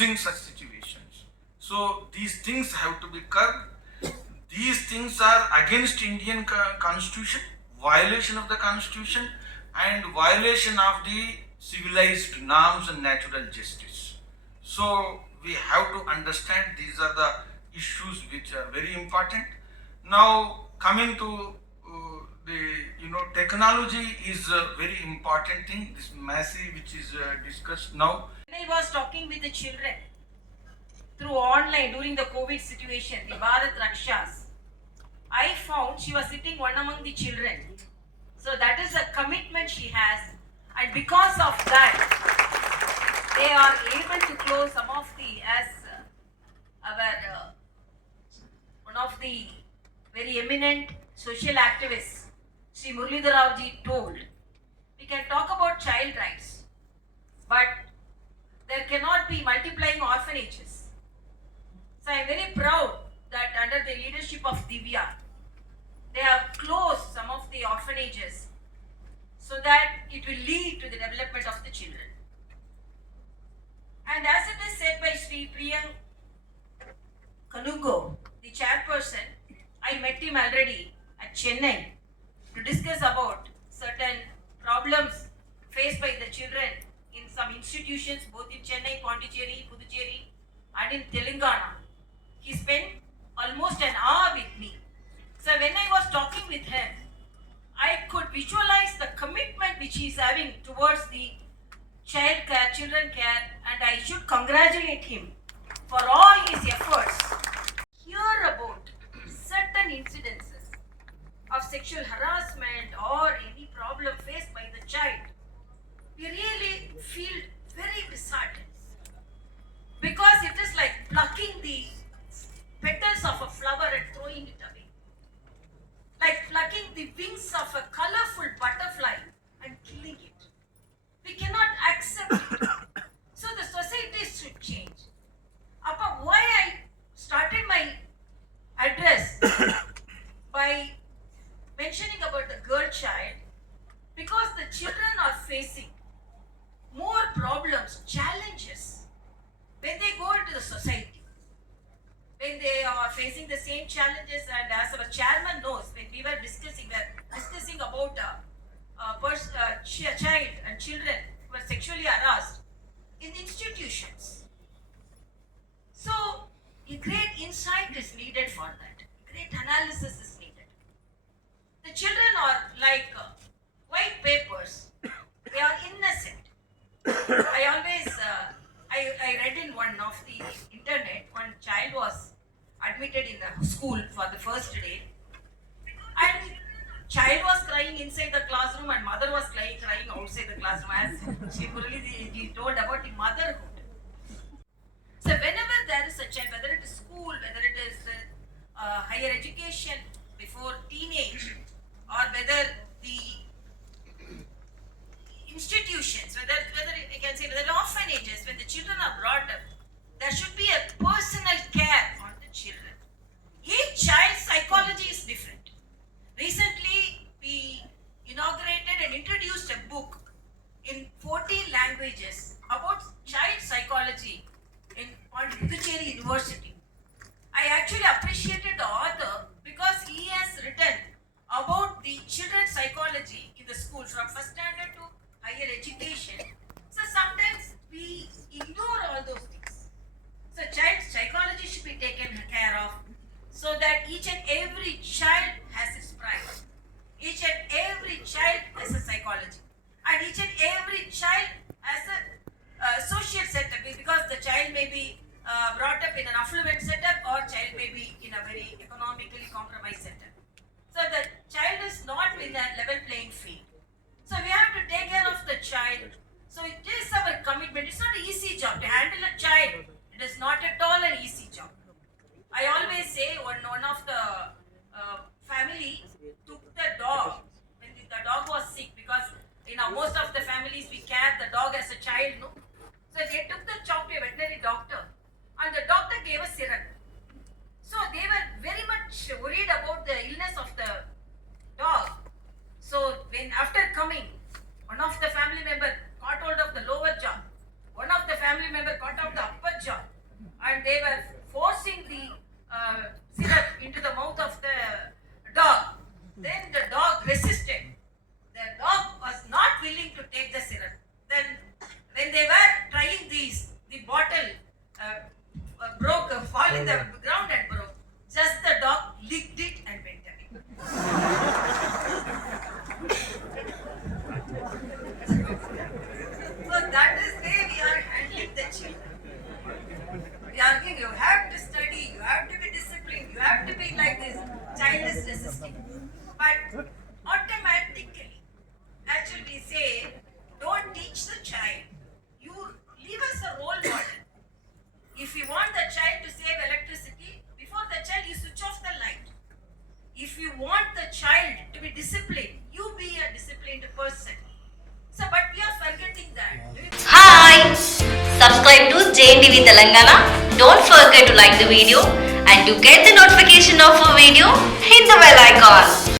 exposing such situations. So these things have to be curbed. These things are against Indian constitution, violation of the constitution, and violation of the civilized norms and natural justice. So we have to understand these are the issues which are very important. Now coming to technology is a very important thing. This massive which is discussed now. When I was talking with the children through online during the COVID situation, the Bharat Rakshas, I found she was sitting one among the children. So that is a commitment she has, and because of that, they are able to close some of the, as our one of the very eminent social activists, Sri Muralidhar Rao ji told, we can talk about child rights, but there cannot be multiplying orphanages. So I am very proud that under the leadership of Divya, they have closed some of the orphanages so that it will lead to the development of the children. And as it is said by Sri Priyank Kanungo, the chairperson, I met him already at Chennai to discuss about certain problems faced by the children in some institutions, both in Chennai, Pondicherry, Puducherry, and in Telangana. He spent almost an hour with me. So when I was talking with him, I could visualize the commitment which he is having towards the child care, children care, and I should congratulate him for all his efforts. Hear about certain incidences of sexual harassment or any problem faced by the child, we really feel very disheartened, because it is like plucking the petals of a flower and throwing it away, like plucking the wings of a colorful butterfly and killing it. We cannot accept it. So the society should change. Appa, why I started my address by mentioning about the girl child, because the children are facing more problems, challenges when they go into the society, when they are facing the same challenges. And as our chairman knows, when we were discussing about child and children who were sexually harassed in institutions. So a great insight is needed for that. Great analysis is needed. The children are like white papers. They are innocent. I always, I read in one of the internet, one child was admitted in the school for the first day, and child was crying inside the classroom and mother was crying outside the classroom, as she really told about the motherhood. So whenever there is a child, whether it is school, whether it is higher education before teenage, or whether the institutions, whether I can say whether orphanages, when the children are brought up, there should be a personal care on the children. Each child's psychology is different. Recently, we inaugurated and introduced a book in 14 languages about child psychology on Puducherry University. I actually appreciated the author because he has written about the children's psychology in the school from first standard to higher education. So sometimes we ignore all those things. So child psychology should be taken care of, so that each and every child has its pride. Each and every child has a psychology, and each and every child has a social setup, because the child may be brought up in an affluent setup, or child may be in a very economically compromised setup. So the child is not in a level playing field. So we have to take care of the child. So it is our commitment. It's not an easy job to handle a child. It is not at all an easy job. I always say one of the family took the dog when the dog was sick, because most of the families we care the dog as a child, no? So they took the dog to a veterinary doctor, and the doctor gave a syrup. So they were very much worried about the illness of the dog. So when after coming, one of the family member caught hold of the lower jaw One of the family member cut out the upper jaw, and they were forcing the syrup into the mouth of the dog. Then the dog resisted. The dog was not willing to take the syrup. Then, when they were trying these, the bottle broke, fall in the ground and broke. Just the dog licked it and went away. So that is way we are handling the children. We are saying you have to study, you have to be disciplined, you have to be like this. Child is resisting. But automatically, actually we say, don't teach the child. You leave us a role model. If you want the child to save electricity, before the child you switch off the light. If you want the child to be disciplined, you be a disciplined person. So, but we are forgetting that. Hi! Subscribe to Jntv Telangana. Don't forget to like the video and to get the notification of a video, hit the bell icon.